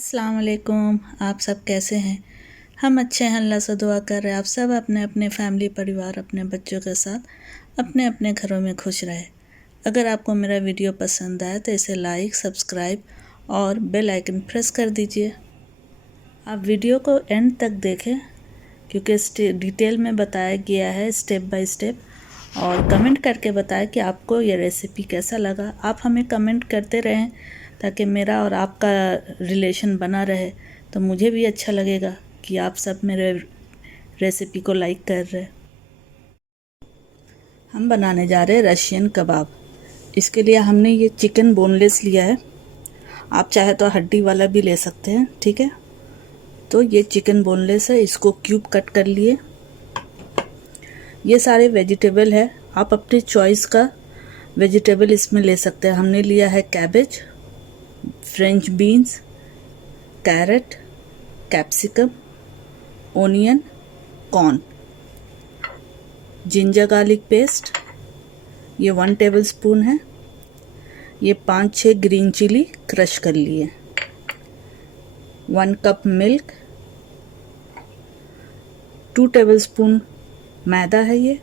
अस्सलाम वालेकुम। आप सब कैसे हैं? हम अच्छे हैं, अल्लाह से दुआ कर रहे हैं आप सब अपने अपने फैमिली परिवार अपने बच्चों के साथ अपने अपने घरों में खुश रहे। अगर आपको मेरा वीडियो पसंद आए तो इसे लाइक, सब्सक्राइब और बेल आइकन प्रेस कर दीजिए। आप वीडियो को एंड तक देखें क्योंकि डिटेल में बताया गया है स्टेप बाय स्टेप, और कमेंट करके बताएं कि आपको ये रेसिपी कैसा लगा। आप हमें कमेंट करते रहें ताकि मेरा और आपका रिलेशन बना रहे, तो मुझे भी अच्छा लगेगा कि आप सब मेरे रेसिपी को लाइक कर रहे। हम बनाने जा रहे हैं रशियन कबाब। इसके लिए हमने ये चिकन बोनलेस लिया है, आप चाहे तो हड्डी वाला भी ले सकते हैं, ठीक है। तो ये चिकन बोनलेस है, इसको क्यूब कट कर लिए। ये सारे वेजिटेबल है, आप अपनी चॉइस का वेजिटेबल इसमें ले सकते हैं। हमने लिया है cabbage, French beans, carrot, capsicum, onion, corn, ginger garlic paste ये 1 टेबलस्पून है। ये 5-6 ग्रीन चिली क्रश कर लिए, 1 कप मिल्क, 2 टेबलस्पून मैदा है, ये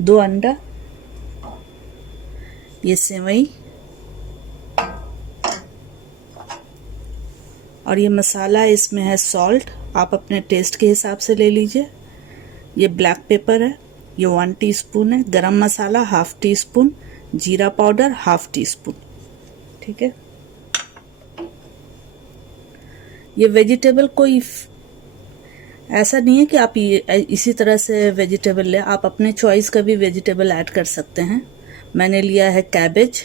2 अंडा, ये सेवई, और ये मसाला इसमें है सॉल्ट, आप अपने टेस्ट के हिसाब से ले लीजिए। ये ब्लैक पेपर है, ये 1 टीस्पून है। गरम मसाला 1/2 टीस्पून, जीरा पाउडर 1/2 टीस्पून, ठीक है। ये वेजिटेबल कोई ऐसा नहीं है कि आप इसी तरह से वेजिटेबल ले, आप अपने चॉइस का भी वेजिटेबल ऐड कर सकते हैं। मैंने लिया है कैबेज,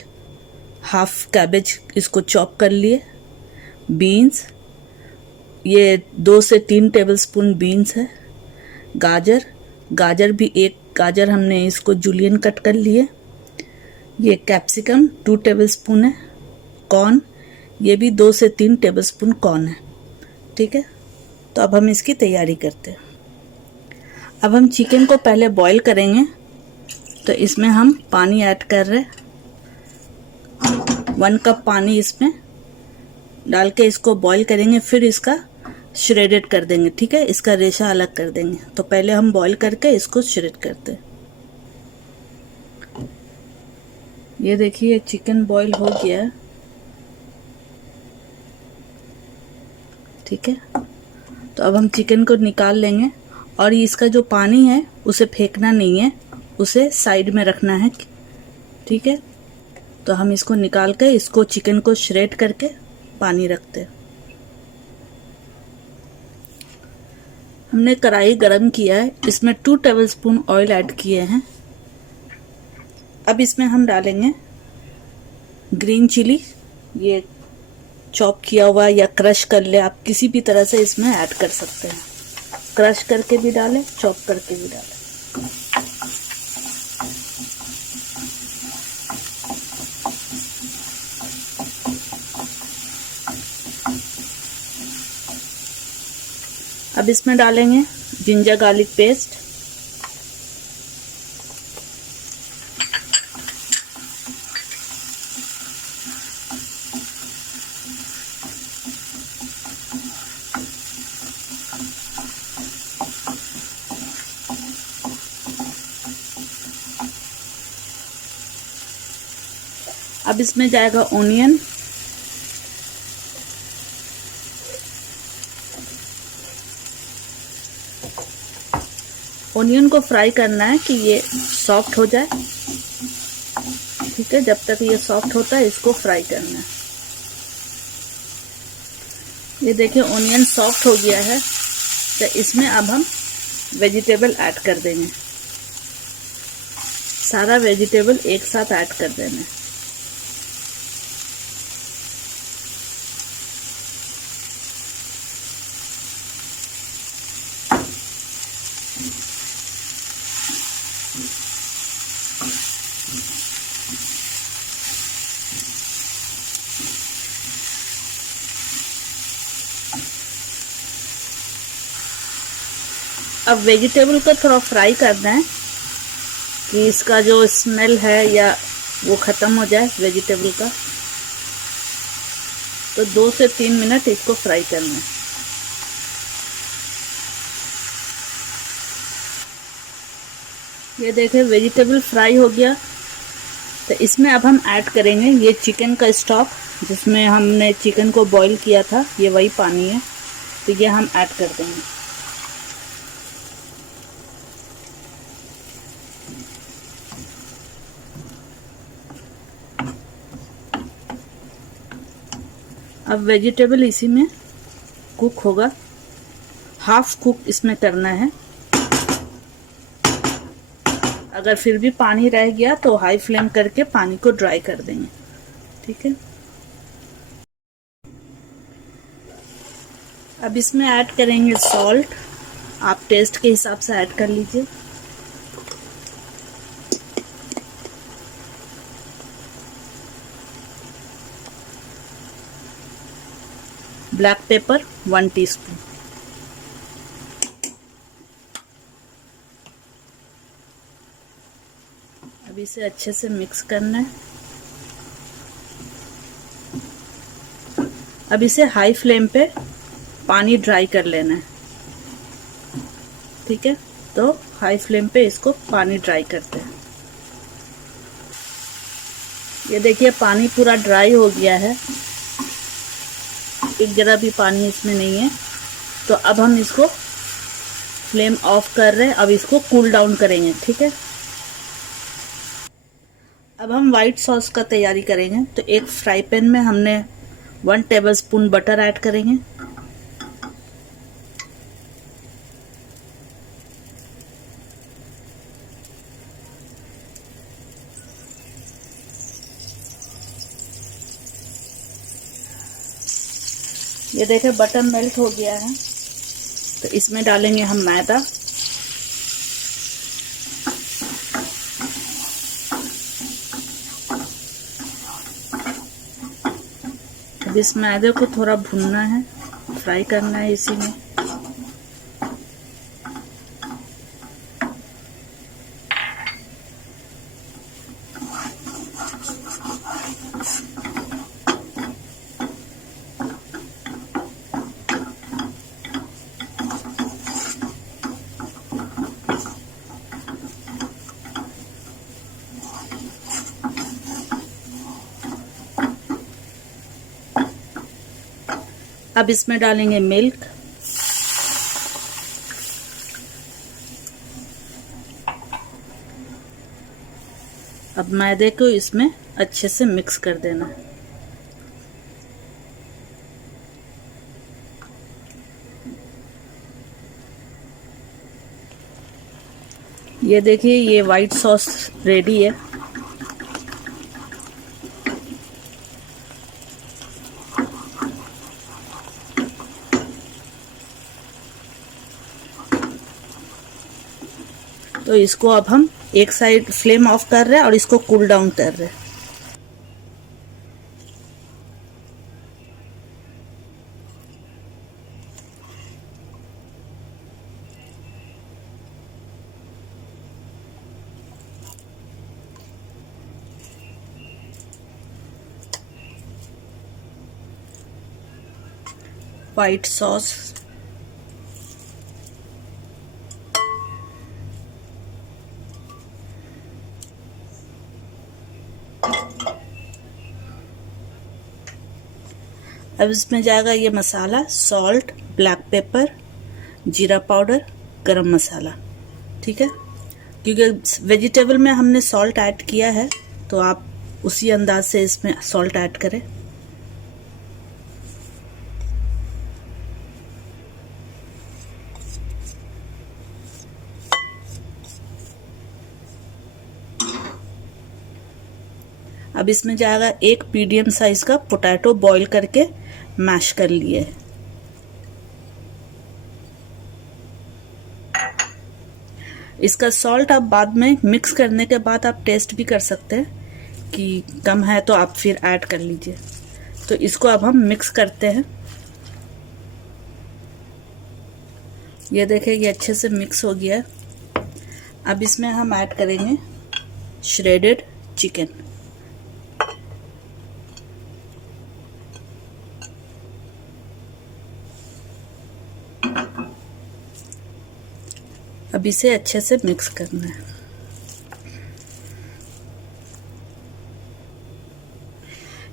1/2 कैबेज इसको चॉप कर लिए। बीन्स, ये 2 से 3 टेबलस्पून बीन्स है। गाजर भी 1 गाजर हमने इसको जूलियन कट कर लिए। ये कैप्सिकम 2 टेबलस्पून है। कॉर्न, ये भी 2 से 3 टेबलस्पून कॉर्न है, ठीक है। तो अब हम इसकी तैयारी करते हैं। अब हम चिकन को पहले बॉईल करेंगे, तो इसमें हम पानी ऐड कर रहे हैं। 1 कप पानी इसमें डाल के इसको बॉईल करेंगे, फिर इसका श्रेडेड कर देंगे, ठीक है। इसका रेशा अलग कर देंगे। तो पहले हम बॉईल करके इसको श्रेड करते हैं। ये देखिए चिकन बॉईल हो गया है, ठीक है। तो अब हम चिकन को निकाल लेंगे, और इसका जो पानी है उसे फेंकना नहीं है, उसे साइड में रखना है, ठीक है। तो हम इसको निकाल के इसको चिकन को श्रेड करके पानी रखते हैं। हमने कढ़ाई गरम किया है, इसमें 2 टेबलस्पून ऑयल ऐड किए हैं। अब इसमें हम डालेंगे ग्रीन चिली, ये चॉप किया हुआ या क्रश कर ले, आप किसी भी तरह से इसमें ऐड कर सकते हैं। क्रश करके भी डालें, चॉप करके भी डालें। अब इसमें डालेंगे जिंजर गार्लिक पेस्ट, अब इसमें जाएगा ओनियन, ओनियन को फ्राई करना है कि ये सॉफ्ट हो जाए, ठीक है। जब तक ये सॉफ्ट होता है इसको फ्राई करना है। ये देखिए ओनियन सॉफ्ट हो गया है, तो इसमें अब हम वेजिटेबल ऐड कर देंगे। सारा वेजिटेबल एक साथ ऐड कर देना है। अब वेजिटेबल को थोड़ा फ्राई करना है कि इसका जो स्मेल है या वो ख़त्म हो जाए वेजिटेबल का। तो 2 से 3 मिनट इसको फ्राई करना है। ये देखिए वेजिटेबल फ्राई हो गया। तो इसमें अब हम ऐड करेंगे ये चिकन का स्टॉक, जिसमें हमने चिकन को बॉईल किया था, ये वही पानी है। तो ये हम ऐड कर देंगे। अब वेजिटेबल इसी में कुक होगा, हाफ कुक इसमें करना है। अगर फिर भी पानी रह गया तो हाई फ्लेम करके पानी को ड्राई कर देंगे। ठीक है। अब इसमें ऐड करेंगे सॉल्ट, आप टेस्ट के हिसाब से ऐड कर लीजिए। Black pepper 1 teaspoon. अब इसे अच्छे से मिक्स करना है। अब इसे हाई फ्लेम पे पानी ड्राई कर लेना है। ठीक है, तो हाई फ्लेम पे इसको पानी ड्राई करते हैं। ये देखिए पानी पूरा ड्राई हो गया है, एक जरा भी पानी इसमें नहीं है। तो अब हम इसको फ्लेम ऑफ कर रहे हैं। अब इसको कूल डाउन करेंगे। ठीक है। अब हम वाइट सॉस का तैयारी करेंगे। तो एक फ्राई पैन में हमने 1 टेबलस्पून बटर ऐड करेंगे। ये देखें बटर मेल्ट हो गया है। तो इसमें डालेंगे हम मैदा। अब इस मैदे को थोड़ा भूनना है, फ्राई करना है इसी में। अब इसमें डालेंगे मिल्क। अब मैदे को इसमें अच्छे से मिक्स कर देना है। ये देखिए ये वाइट सॉस रेडी है। तो इसको अब हम एक साइड फ्लेम ऑफ कर रहे हैं और इसको कूल डाउन कर रहे हैं। वाइट सॉस, अब इसमें जाएगा ये मसाला, सॉल्ट, ब्लैक पेपर, जीरा पाउडर, गरम मसाला। ठीक है, क्योंकि वेजिटेबल में हमने सॉल्ट ऐड किया है तो आप उसी अंदाज से इसमें सॉल्ट ऐड करें। अब इसमें जाएगा एक मीडियम साइज का पोटैटो बॉईल करके मैश कर लिए है। इसका सॉल्ट आप बाद में मिक्स करने के बाद आप टेस्ट भी कर सकते हैं कि कम है तो आप फिर ऐड कर लीजिए। तो इसको अब हम मिक्स करते हैं। ये देखिए ये अच्छे से मिक्स हो गया है। अब इसमें हम ऐड करेंगे श्रेडेड चिकन। अब इसे अच्छे से मिक्स करना है।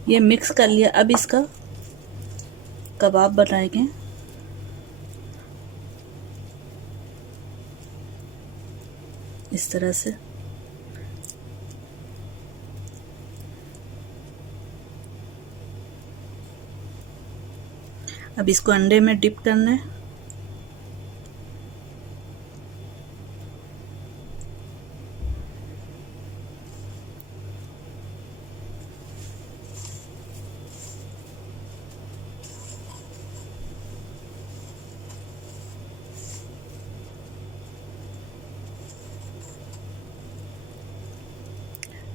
ये मिक्स कर लिया। अब इसका कबाब बनाएंगे। इस तरह से अब इसको अंडे में डिप करना है।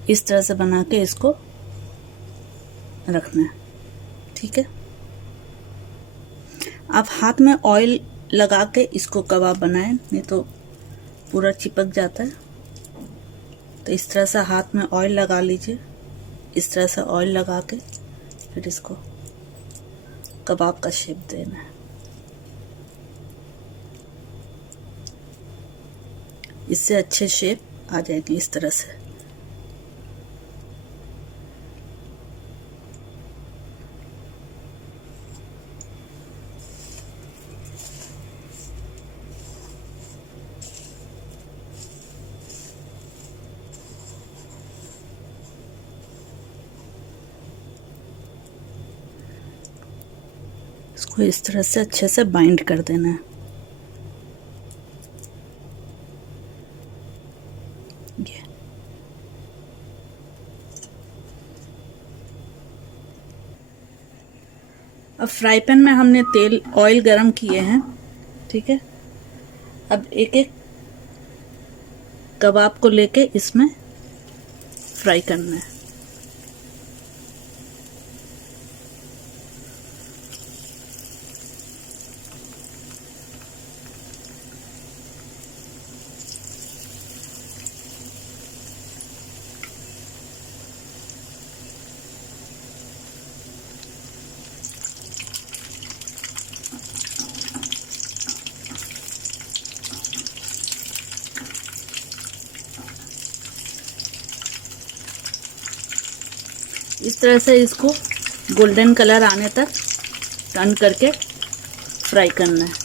इस तरह से बना के इसको रखना है। ठीक है। आप हाथ में ऑयल लगा के इसको कबाब बनाएं, नहीं तो पूरा चिपक जाता है। तो इस तरह से हाथ में ऑयल लगा लीजिए। इस तरह से ऑयल लगा के फिर इसको कबाब का शेप देना है। इससे अच्छे शेप आ जाएंगे इस तरह से। इसको इस तरह से अच्छे से बाइंड कर देना है। ये अब फ्राई पैन में हमने ऑयल गरम किए हैं। ठीक है। अब एक एक कबाब को लेके इसमें फ्राई करना है। इस तरह से इसको गोल्डन कलर आने तक टर्न करके फ्राई करना है।